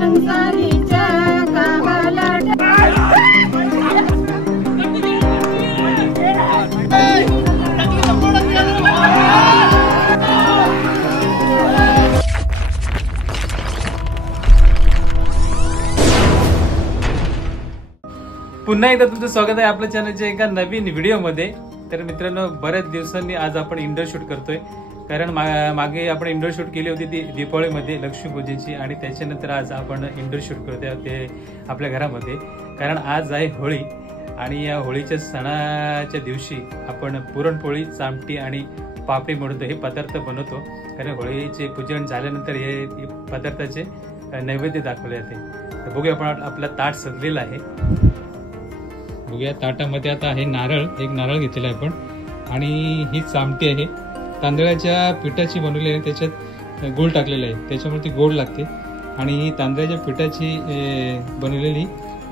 पुन्हा एकदा तुमचं स्वागत आहे आपल्या चॅनलच्या एका नवीन व्हिडिओमध्ये। तर मित्रांनो, बऱ्याच दिवसांनी आज आपण इंडोर शूट करतोय, कारण मागे आपण इंडोर शूट केली होती ती दीपावळीमध्ये लक्ष्मीपूजेची, आणि त्याच्यानंतर आज आपण इंडोर शूट करतोय ते आपल्या घरामध्ये, कारण आज आहे होळी। आणि या होळीच्या सणाच्या दिवशी आपण पुरणपोळी, चामटी आणि पापडी म्हणतो हे पदार्थ बनवतो, कारण होळीचे पूजन झाल्यानंतर हे पदार्थाचे नैवेद्य दाखवले जाते। तर बघूया, आपण आपला ताट सजलेला आहे। बघूया, ताटामध्ये आता आहे नारळ, एक नारळ घेतलेला आहे आपण, आणि ही चामटी आहे तांदळाच्या पिठाची बनवलेली आहे, त्याच्यात गोड टाकलेलं आहे, त्याच्यामुळे ती गोड लागते। आणि ही तांदळाच्या पिठाची बनवलेली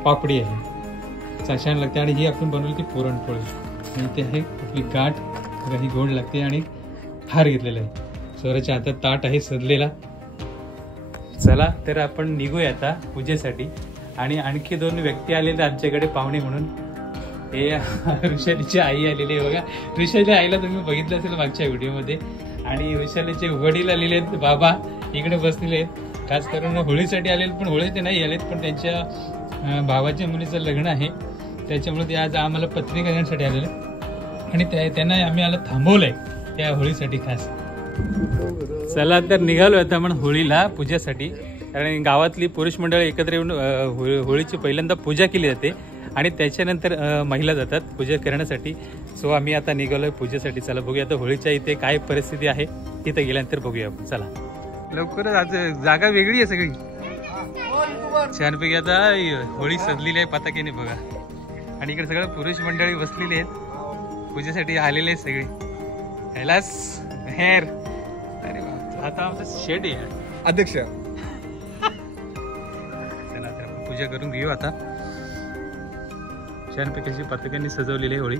पापडी आहे, छान लागते। आणि ही आपण बनवली ती पुरणपोळी, आणि ती आहे आपली गाठ, ही गोड लागते। आणि हार घेतलेला आहे, स्वराच्या हातात ताट आहे सजलेला। चला तर आपण निघूया आता पूजेसाठी। आणि आणखी दोन व्यक्ती आलेले आमच्याकडे पाहुणे म्हणून, हे ऋषालीची आई आलेली आहे बघा। ऋषाली आईला तुम्ही बघितलं असेल मागच्या व्हिडिओमध्ये, आणि ऋषालीचे वडील आलेले आहेत, बाबा इकडे बसलेले आहेत, खास करून होळीसाठी आलेले, पण होळी ते नाही आलेत, पण त्यांच्या भावाच्या मुलीचं लग्न आहे, त्याच्यामुळे ते आज आम्हाला पत्रिका करण्यासाठी आलेले, आणि त्यांना आम्ही आला थांबवलंय त्या होळीसाठी खास। चला तर निघालो आता आपण होळीला पूजेसाठी, कारण गावातली पुरुष मंडळ एकत्र येऊन होळीची पहिल्यांदा पूजा केली जाते, आणि त्याच्यानंतर महिला जातात पूजा करण्यासाठी। सो आम्ही आता निघालोय पूजेसाठी। चला बघूया आता होळीच्या इथे काय परिस्थिती आहे, तिथे गेल्यानंतर बघूया आपण। चला लवकरच, आज जागा वेगळी आहे सगळी छानपैकी। आता होळी सजलेली आहे पताकेने बघा, आणि इकडे सगळं पुरुष मंडळी बसलेली आहेत, पूजेसाठी आलेले आहेत सगळे। कैलास हेर, अरे आता आमचं शेड आहे अध्यक्ष। पूजा करून घेऊ आता, छानपैकी अशी पताकांनी सजवलेली आहे होळी।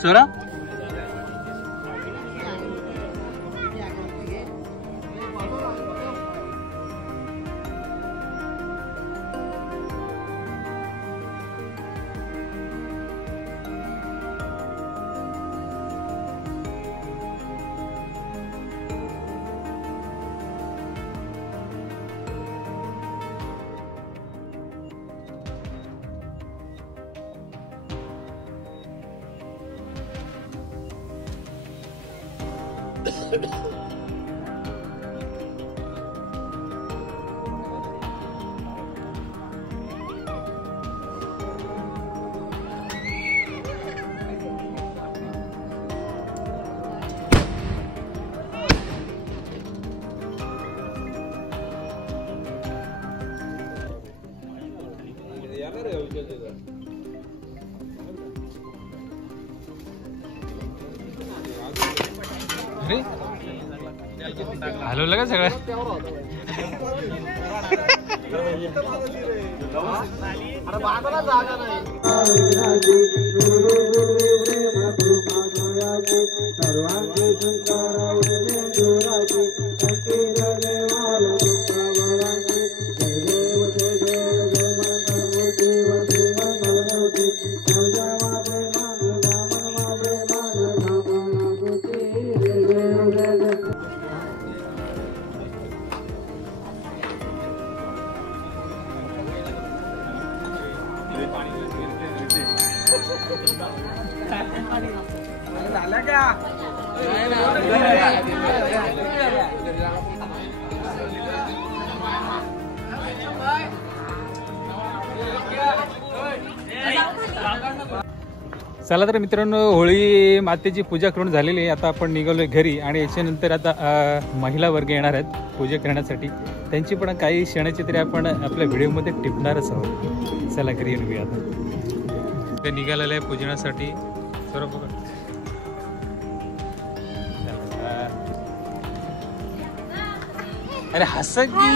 सोरा हलवलं का सगळं? चला तर मित्रांनो, होळी मातेची पूजा करून झालेली आहे, आता आपण निघालोय घरी, आणि याच्यानंतर आता महिला वर्ग येणार आहेत पूजा करण्यासाठी, त्यांची पण काही क्षणाची तरी आपण आपल्या व्हिडिओमध्ये टिपणारच आहोत। चला घरी येऊन घेऊया आता, ते निघालेलं आहे पूजनासाठी सर्व बघा। अरे हस की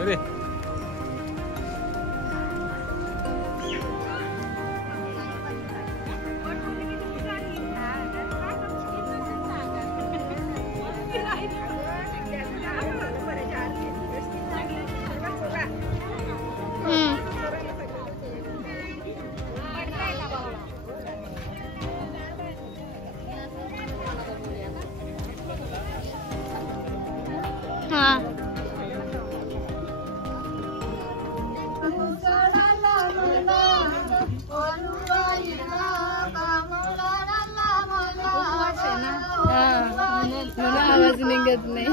अरे निघत नाही.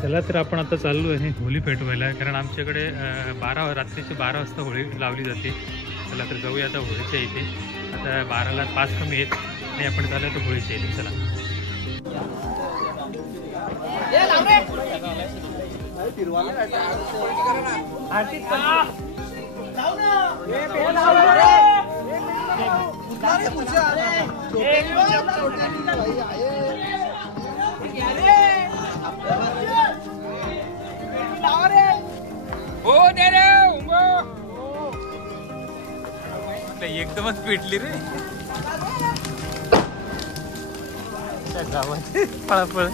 चला तर आपण आता चाललो आहे होळी पेटवायला, कारण आमच्याकडे रात्रीचे 12 वाजता होळी लावली जाते. चला तर जाऊया आता होळीच्या इथे. आता 12ला 5 कमी आहेत आणि आपण चाललो तर होळीच्या इथे. चला एकदमच पेटली रे गावात पळापळ.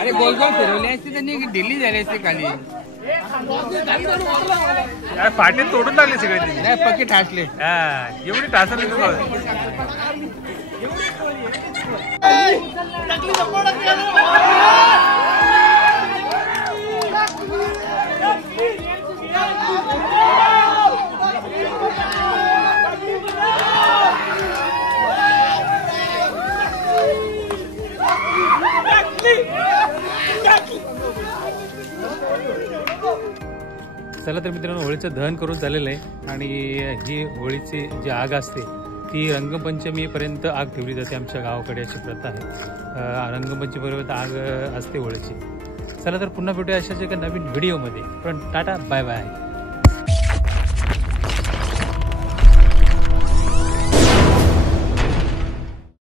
अरे गोल गोल फिरवले असते त्यांनी दिल्ली झाली असते खाली. फाटे तोडून लागले सगळे, पक्के ठासले. एवढी ठासले चला तर मित्रांनो, होळीचं दहन करून झालेलं आहे आणि ही होळीची जी आग असते ती रंगपंचमीपर्यंत आग ठेवली जाते. आमच्या गावाकडे अशी प्रथा आहे, रंगपंचमीपर्यंत आग असते होळीची. चला तर पुन्हा भेटूया अशाच एका नवीन व्हिडिओमध्ये. पण टाटा, बाय बाय.